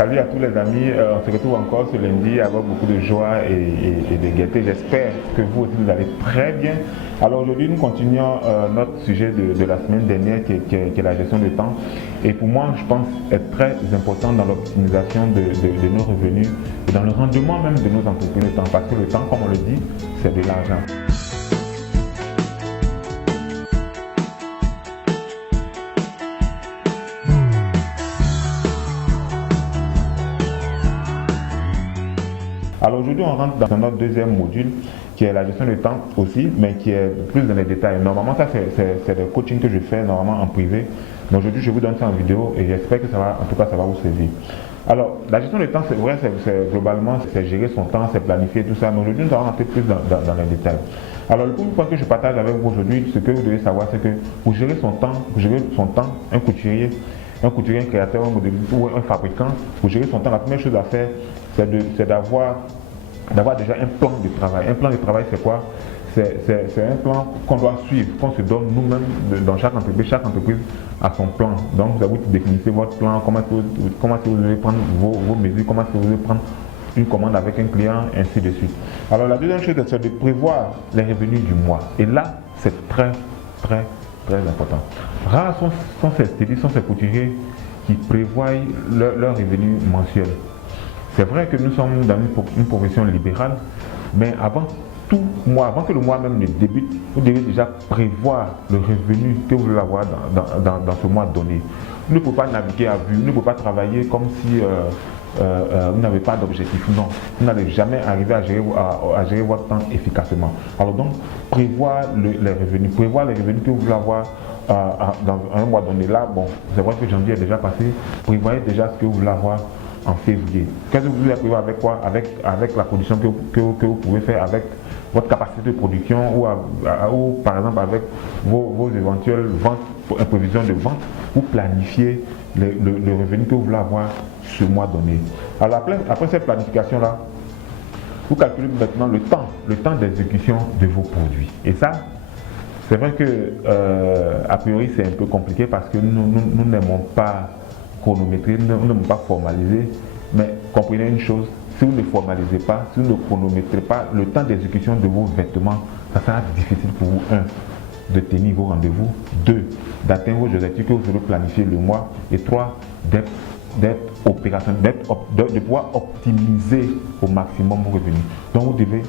Salut à tous les amis, on se retrouve encore ce lundi avec beaucoup de joie et de gaieté. J'espère que vous aussi vous allez très bien. Alors aujourd'hui nous continuons notre sujet de la semaine dernière qui est la gestion du temps. Et pour moi je pense être très important dans l'optimisation de nos revenus et dans le rendement même de nos entreprises de temps. Parce que le temps, comme on le dit, c'est de l'argent. Alors aujourd'hui, on rentre dans notre deuxième module qui est la gestion du temps aussi, mais qui est plus dans les détails. Normalement, ça c'est des coachings que je fais normalement en privé. Mais aujourd'hui, je vous donne ça en vidéo et j'espère que ça va, en tout cas, ça va vous saisir. Alors, la gestion du temps, c'est vrai, globalement, c'est gérer son temps, c'est planifier tout ça. Mais aujourd'hui, nous allons rentrer plus dans les détails. Alors, le premier point que je partage avec vous aujourd'hui, ce que vous devez savoir, c'est que pour gérer son temps, un couturier, un créateur, un modéliste ou un fabricant, pour gérer son temps, la première chose à faire, c'est d'avoir déjà un plan de travail. Un plan de travail, c'est quoi? C'est un plan qu'on doit suivre, qu'on se donne nous-mêmes dans chaque entreprise. Chaque entreprise a son plan. Donc, vous définissez votre plan, comment est-ce que vous devez prendre vos mesures, comment est-ce que vous devez prendre une commande avec un client, ainsi de suite. Alors, la deuxième chose, c'est de prévoir les revenus du mois. Et là, c'est très important. Rares sont ces stylistes, sont ces couturiers qui prévoient leur revenu mensuel. C'est vrai que nous sommes dans une profession libérale, mais avant que le mois même ne débute, vous devez déjà prévoir le revenu que vous voulez avoir dans ce mois donné. Vous ne pouvez pas naviguer à vue, vous ne pouvez pas travailler comme si vous n'avez pas d'objectif. Non, vous n'allez jamais arriver à gérer votre temps efficacement. Alors donc, prévoir les revenus que vous voulez avoir dans un mois donné. Là, bon, c'est vrai que janvier est déjà passé, prévoyez déjà ce que vous voulez avoir en février. Qu'est-ce que vous voulez prévoir avec quoi? Avec la production que vous pouvez faire, avec votre capacité de production ou par exemple avec vos éventuelles ventes, prévisions de vente, vous planifiez le revenu que vous voulez avoir ce mois donné. Alors après cette planification-là, vous calculez maintenant le temps d'exécution de vos produits. Et ça, c'est vrai que a priori c'est un peu compliqué parce que nous n'aimons pas chronométrer, nous n'aimons pas formaliser, mais comprenez une chose, si vous ne formalisez pas, si vous ne chronométrez pas le temps d'exécution de vos vêtements, ça sera difficile pour vous, 1, de tenir vos rendez-vous, 2, d'atteindre vos objectifs que vous aurez planifié le mois, et 3, d'être opérationnel, de pouvoir optimiser au maximum vos revenus. Donc vous devez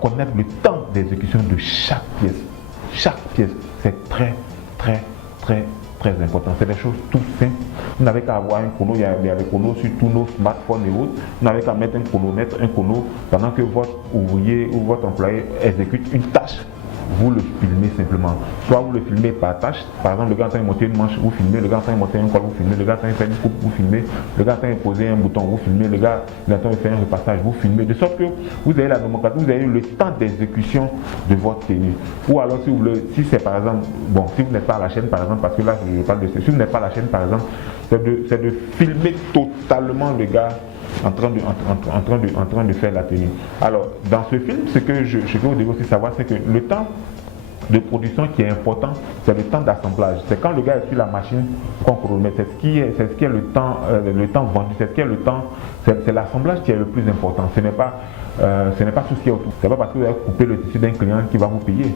connaître le temps d'exécution de chaque pièce. Chaque pièce, c'est très important. C'est des choses tout simples. Vous n'avez qu'à avoir un chrono, il y a des chronos sur tous nos smartphones et autres. Vous n'avez qu'à mettre un chrono pendant que votre ouvrier ou votre employé exécute une tâche. Vous le filmez simplement. Soit vous le filmez par tâche. Par exemple, le gars est monté une manche, vous filmez. Le gars est monté un col, vous filmez. Le gars est fait une coupe, vous filmez. Le gars est posé un bouton, vous filmez. Le gars est en train de faire un repassage, vous filmez. De sorte que vous avez la nomenclature, vous avez le temps d'exécution de votre tenue. Ou alors, si vous voulez, si c'est par exemple, bon, si vous n'êtes pas à la chaîne, par exemple, parce que là, je parle de ça. Si vous n'êtes pas à la chaîne, par exemple, c'est de filmer totalement le gars en train de faire la tenue. Alors, dans ce film, ce que vous devez aussi savoir, c'est que le temps de production qui est important, c'est le temps d'assemblage. C'est quand le gars est sur la machine qu'on chronomètre. C'est ce qui est le temps vendu. C'est l'assemblage qui est le plus important. Ce n'est pas tout ce qui est autour. Ce n'est pas parce que vous avez coupé le tissu d'un client qui va vous payer.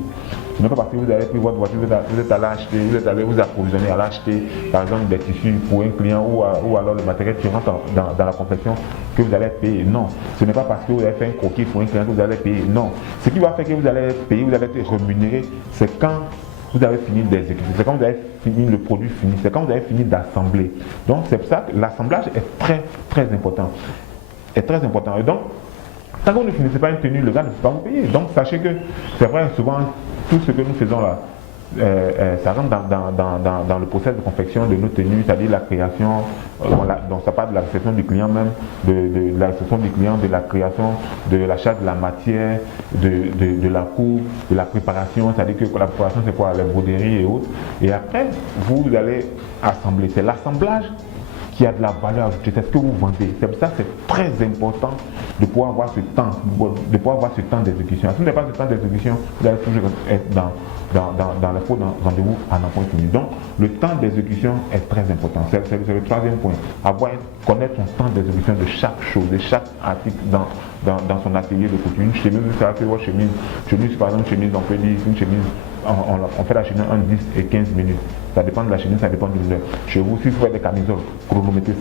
Ce n'est pas parce que vous avez pris votre voiture, vous êtes allé acheter, vous allez vous approvisionner à l'acheter, par exemple, des tissus pour un client ou alors le matériel qui rentre dans la confection que vous allez payer. Non. Ce n'est pas parce que vous avez fait un croquis pour un client que vous allez payer. Non. Ce qui va faire que vous allez payer, vous allez être rémunéré, c'est quand vous avez fini d'exécuter, c'est quand vous avez fini le produit fini, c'est quand vous avez fini d'assembler. Donc c'est pour ça que l'assemblage est très important. Et donc, tant que vous ne finissez pas une tenue, le gars ne peut pas vous payer. Donc sachez que c'est vrai, souvent tout ce que nous faisons là, ça rentre dans le processus de confection de nos tenues, c'est-à-dire la création, donc ça part de la réception du client même, de la réception du client, de la création, de l'achat de la matière, de la coupe, de la préparation, c'est-à-dire que la préparation c'est quoi, les broderies et autres. Et après, vous allez assembler. C'est l'assemblage qui a de la valeur ajoutée, c'est ce que vous vendez. C'est pour ça que c'est très important de pouvoir avoir ce temps, d'exécution. Si vous n'avez pas ce temps d'exécution, vous allez toujours être dans le faux rendez-vous à n'en point fini. Donc, le temps d'exécution est très important. C'est le troisième point. Connaître son temps d'exécution de chaque chose, de chaque article dans son atelier de couture. Une chemise, vous savez que votre chemise, par exemple, chemise, on peut dire une chemise, on fait la chemise en 10 et 15 minutes. Ça dépend de la chemise, ça dépend de l'heure. Chez vous, si vous faites des camisoles chronométrées,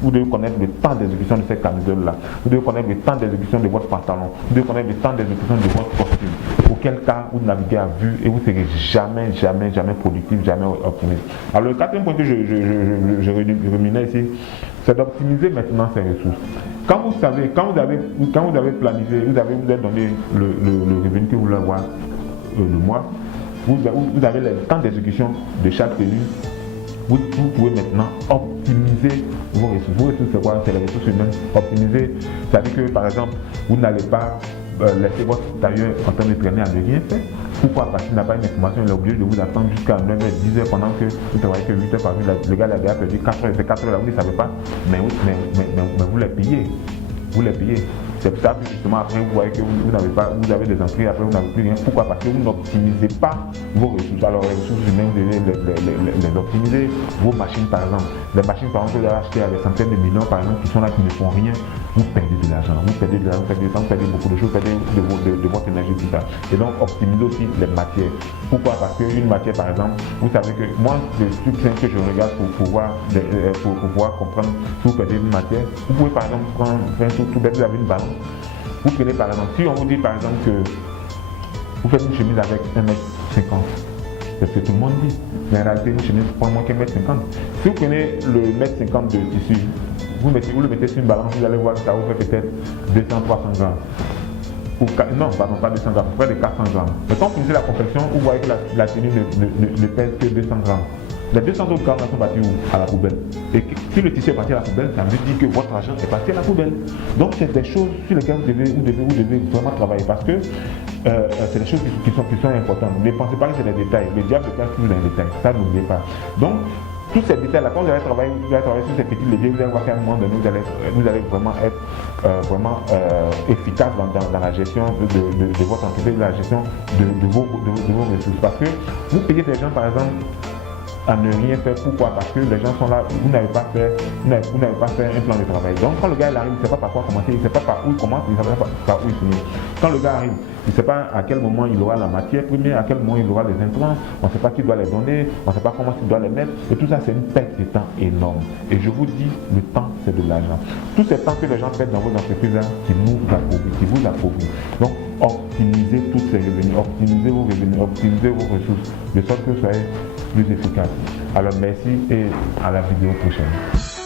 vous devez connaître le temps d'exécution de cette camisole-là. Vous devez connaître le temps d'exécution de votre pantalon. Vous devez connaître le temps d'exécution de votre costume. Auquel cas, vous naviguez à vue et vous ne serez jamais productif, jamais optimiste. Alors, le quatrième point que je ruminais ici, c'est d'optimiser maintenant ces ressources. Quand vous avez planifié, vous avez donné le revenu que vous voulez avoir le mois, vous avez le temps d'exécution de chaque tenue. Vous pouvez maintenant optimiser vos ressources. Vos ressources, c'est quoi? C'est les ressources humaines. Optimiser, ça veut dire que, par exemple, vous n'allez pas laisser votre tailleur en train de traîner à ne rien faire. Pourquoi? Parce qu'il n'a pas une information, il est obligé de vous attendre jusqu'à 9h, 10h pendant que vous travaillez que 8h par jour. Le gars l'a déjà perdu 4h, ces 4h là, vous ne savez pas, mais vous les payez. Vous les payez. C'est pour ça que justement après vous voyez que vous avez des entrées, après vous n'avez plus rien. Pourquoi? Parce que vous n'optimisez pas vos ressources. Alors les ressources humaines, vous devez les optimiser. Vos machines par exemple, les machines par exemple que vous avez achetées à des centaines de millions par exemple qui sont là, qui ne font rien, vous perdez de l'argent, vous perdez du temps, vous perdez beaucoup de choses, vous perdez de votre énergie, tout ça. Et donc optimiser aussi les matières. Pourquoi? Parce qu'une matière par exemple, vous savez que moi, le truc simple que je regarde pour pouvoir comprendre si vous perdez une matière, vous pouvez par exemple prendre tout bête, vous avez une balance. Vous prenez par exemple, si on vous dit par exemple que vous faites une chemise avec 1m50, c'est ce que tout le monde dit, mais en réalité une chemise prend moins qu'1m50. Si vous prenez le 1m50 de tissu, vous le mettez sur une balance, vous allez voir que ça vous fait peut-être 200-300 grammes. Non, pardon, pas 200 grammes, près de 400 grammes. Mais quand vous finissez la confection, vous voyez que la tenue ne pèse que 200 grammes. Les 200 autres grammes sont partis où? À la poubelle. Et si le tissu est parti à la poubelle, ça veut dire que votre argent est parti à la poubelle. Donc c'est des choses sur lesquelles vous devez vraiment travailler parce que c'est des choses qui sont importantes. Ne pensez pas que c'est des détails. Le diable se cache toujours dans les détails. Ça, n'oubliez pas. Donc, tous ces détails-là, quand vous allez travailler sur ces petits leviers, vous allez voir qu'à un moment donné, vous allez vraiment être efficace dans la gestion de votre entreprise, de la gestion de vos ressources. Parce que vous payez des gens, par exemple, à ne rien faire. Pourquoi? Parce que les gens sont là, vous n'avez pas fait un plan de travail. Donc quand le gars arrive, il ne sait pas par quoi commencer, il ne sait pas par où il commence, il ne sait pas par où il finit. Quand le gars arrive, il ne sait pas à quel moment il aura la matière première, à quel moment il aura les intrants, on ne sait pas qui doit les donner, on ne sait pas comment il doit les mettre, et tout ça c'est une perte de temps énorme. Et je vous dis, le temps c'est de l'argent. Tout ce temps que les gens perdent dans vos entreprises, qui vous appauvrissent. Donc optimisez tous ces revenus, optimisez vos revenus, optimisez vos ressources, de sorte que vous soyez plus efficace. Alors merci et à la vidéo prochaine.